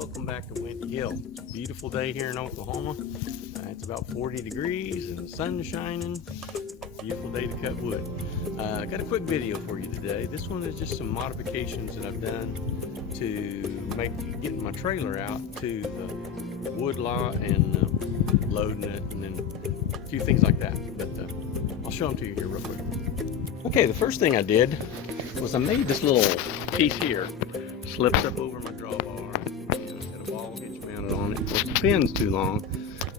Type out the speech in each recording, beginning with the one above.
welcome back to Windy Hill. It's a beautiful day here in Oklahoma. It's about 40 degrees and the sun's shining. Beautiful day to cut wood. I got a quick video for you today. This one is just some modifications that I've done to getting my trailer out to the wood lot and loading it, and then a few things like that. But I'll show them to you here real quick. Okay, the first thing I did was I made this little piece here. Slips up over my drawbar, and I've got a ball hitch mounted on it. Of course, the pin's too long,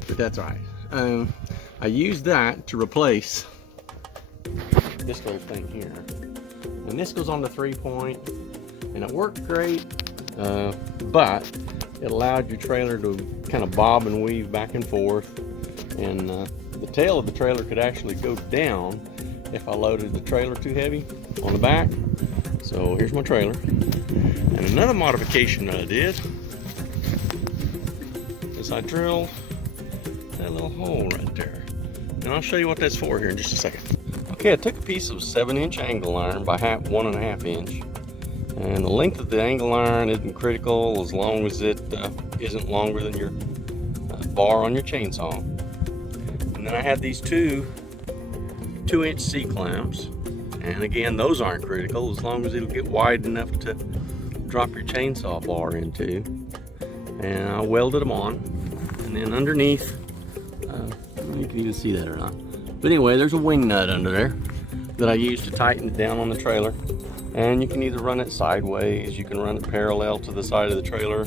but that's all right. I used that to replace this little thing here, and this goes on the 3-point, and it worked great, but it allowed your trailer to kind of bob and weave back and forth, and the tail of the trailer could actually go down if I loaded the trailer too heavy on the back. So here's my trailer. And another modification that I did is I drilled that little hole right there. And I'll show you what that's for here in just a second. Okay, I took a piece of 7-inch angle iron by 1.5 inch. And the length of the angle iron isn't critical as long as it isn't longer than your bar on your chainsaw. And then I had these two 2-inch C-clamps. And again, those aren't critical as long as it'll get wide enough to drop your chainsaw bar into. And I welded them on. And then underneath, I don't know if you can even see that or not. But anyway, there's a wing nut under there that I used to tighten it down on the trailer. And you can either run it sideways, you can run it parallel to the side of the trailer,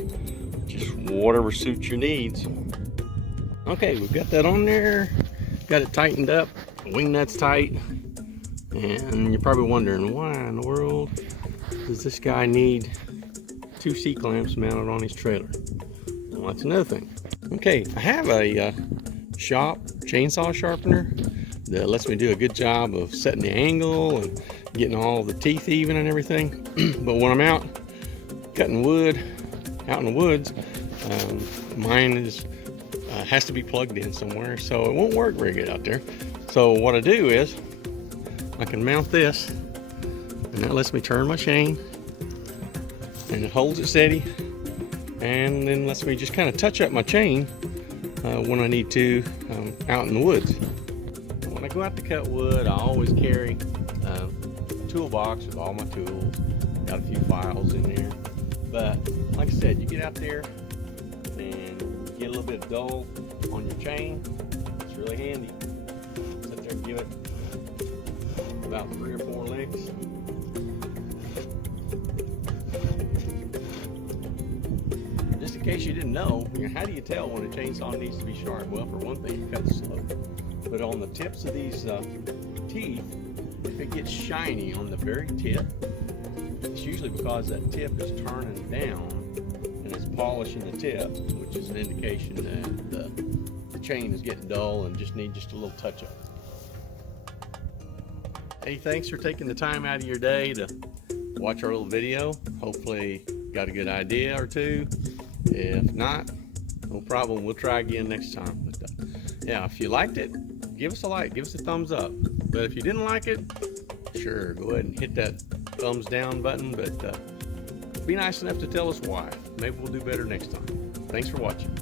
just whatever suits your needs. Okay, we've got that on there, got it tightened up, wing nut's tight. And you're probably wondering, why in the world does this guy need 2 C-clamps mounted on his trailer? Well, that's another thing. Okay, I have a shop chainsaw sharpener that lets me do a good job of setting the angle and getting all the teeth even and everything. But when I'm out cutting wood, out in the woods, mine has to be plugged in somewhere, so it won't work very good out there. So what I do is, I can mount this, and that lets me turn my chain, and it holds it steady, and then lets me just kind of touch up my chain when I need to out in the woods. When I go out to cut wood, I always carry a toolbox with all my tools. Got a few files in there, but like I said, you get out there and get a little bit of dull on your chain. It's really handy. Sit there and give it about 3 or 4 licks. Just in case you didn't know, how do you tell when a chainsaw needs to be sharp? Well, for one thing, it cuts slow. But on the tips of these teeth, if it gets shiny on the very tip, it's usually because that tip is turning down and it's polishing the tip, which is an indication that the chain is getting dull and just needs a little touch up. Hey, thanks for taking the time out of your day to watch our little video. Hopefully you got a good idea or two. If not, no problem. We'll try again next time. But yeah, if you liked it, give us a like, give us a thumbs up. But if you didn't like it, sure, go ahead and hit that thumbs down button. But be nice enough to tell us why. Maybe we'll do better next time. Thanks for watching.